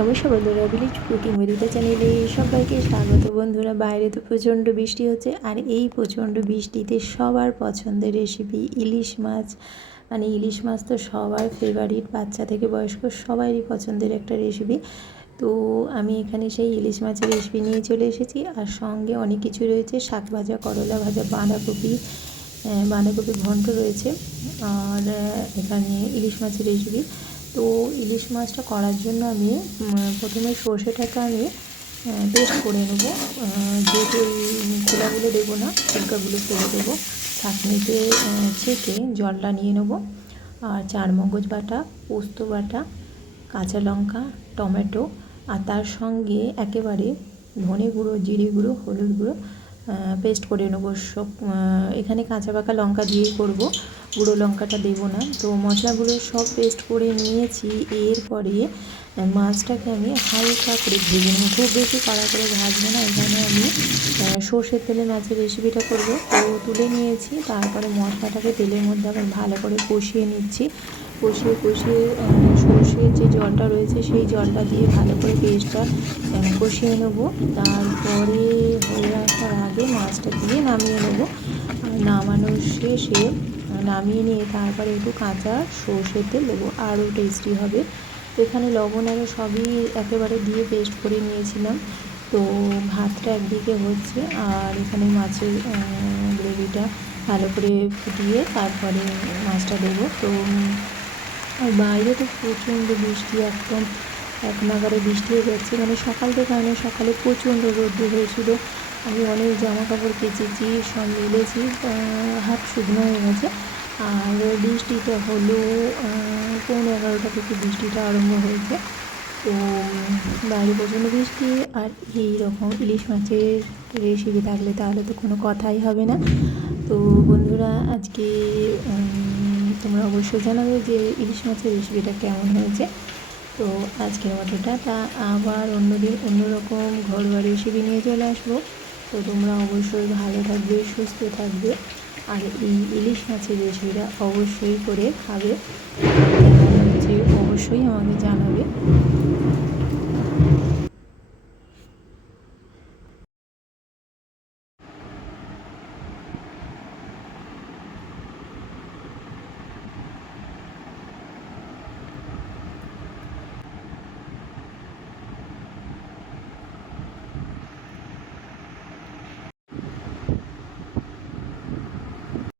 নমস্কার বন্ধুরা, village cooking with চ্যানেলে সবাইকে স্বাগত। বন্ধুরা, বাইরে তো প্রচণ্ড বৃষ্টি হচ্ছে, আর এই প্রচণ্ড বৃষ্টিতে সবার পছন্দের রেসিপি ইলিশ মাছ। মানে ইলিশ মাছ তো সবার ফেভারিট, বাচ্চা থেকে বয়স্ক সবারই পছন্দের একটা রেসিপি। তো আমি এখানে সেই ইলিশ মাছের রেসিপি নিয়ে চলে এসেছি, আর সঙ্গে অনেক কিছু রয়েছে, শাক ভাজা, করলা ভাজা, বাঁধাকপি ঘন্ট রয়েছে, আর এখানে ইলিশ মাছের রেসিপি। তো ইলিশ মাছটা করার জন্য আমি প্রথমে সর্ষেটাকে আমি পেস্ট করে নেব। যে খোলাগুলো দেবো না, ছিলকাগুলো ফেলে দেবো। ছাঁকনিতে ছেঁকে জলটা নিয়ে নেব। আর চারমগজ বাটা, পোস্ত বাটা, কাঁচা লঙ্কা, টমেটো, আর তার সঙ্গে একেবারে ধনে গুঁড়ো, জিরে গুঁড়ো, হলুদ গুঁড়ো পেস্ট করে নেবো সব। এখানে কাঁচা পাকা লঙ্কা দিয়েই করব, গুঁড়ো লঙ্কাটা দেবো না। তো মশলাগুলো সব পেস্ট করে নিয়েছি। এরপরে মাছটাকে আমি হালকা করে ভেজে নেব, খুব বেশি কড়া করে ভাজবো না। এখানে আমি সর্ষের তেলে মাছের রেসিপিটা করব। তো তুলে নিয়েছি, তারপরে মশলাটাকে তেলের মধ্যে আবার ভালো করে কষিয়ে নিচ্ছি। কষিয়ে সর্ষের যে জলটা রয়েছে সেই জলটা দিয়ে ভালো করে পেস্টটা কষিয়ে নেব। তারপরে হয়ে আসার আগে মাছটা দিয়ে নামিয়ে নেব। নামানোর শেষে নামিয়ে নিয়ে তারপরে একটু কাঁচা সর্ষের তেল দেবো, আরও টেস্টি হবে। তো এখানে লবণ আরও সবই একেবারে দিয়ে পেস্ট করে নিয়েছিলাম। তো ভাতটা একদিকে হচ্ছে, আর এখানে মাছের গ্রেভিটা ভালো করে ফুটিয়ে তারপরে মাছটা দেবো। তো আর বাইরে তো প্রচণ্ড বৃষ্টি, একদম এক নাগাড়ে বৃষ্টি হয়ে যাচ্ছে। মানে সকাল থেকে সকালে প্রচণ্ড রোদ্দুর হয়েছিল। আমি অনেক জামা কাপড় কেচেছি, সব মিলেছি, হাত শুকনো হয়ে গেছে। আর বৃষ্টিটা হলো 11:30 থেকে বৃষ্টিটা আরম্ভ হয়েছে। তো বাইরে প্রচণ্ড বৃষ্টি, আর এই রকম ইলিশ মাছের রেসিপি থাকলে তাহলে তো কোনো কথাই হবে না। তো বন্ধুরা, আজকে তোমরা অবশ্যই জানাবে যে ইলিশ মাছের রেসিপিটা কেমন হয়েছে। তো আজকের মতো টাটা, আবার অন্যদিন অন্যরকম ঘরোয়া রেসিপি নিয়ে চলে আসবো। তো তোমরা অবশ্যই ভালো থাকবে, সুস্থ থাকবে, আর এই ইলিশ মাছের রেসিপিটা অবশ্যই করে খাবে। কেমন হচ্ছে অবশ্যই আমাকে জানাবে।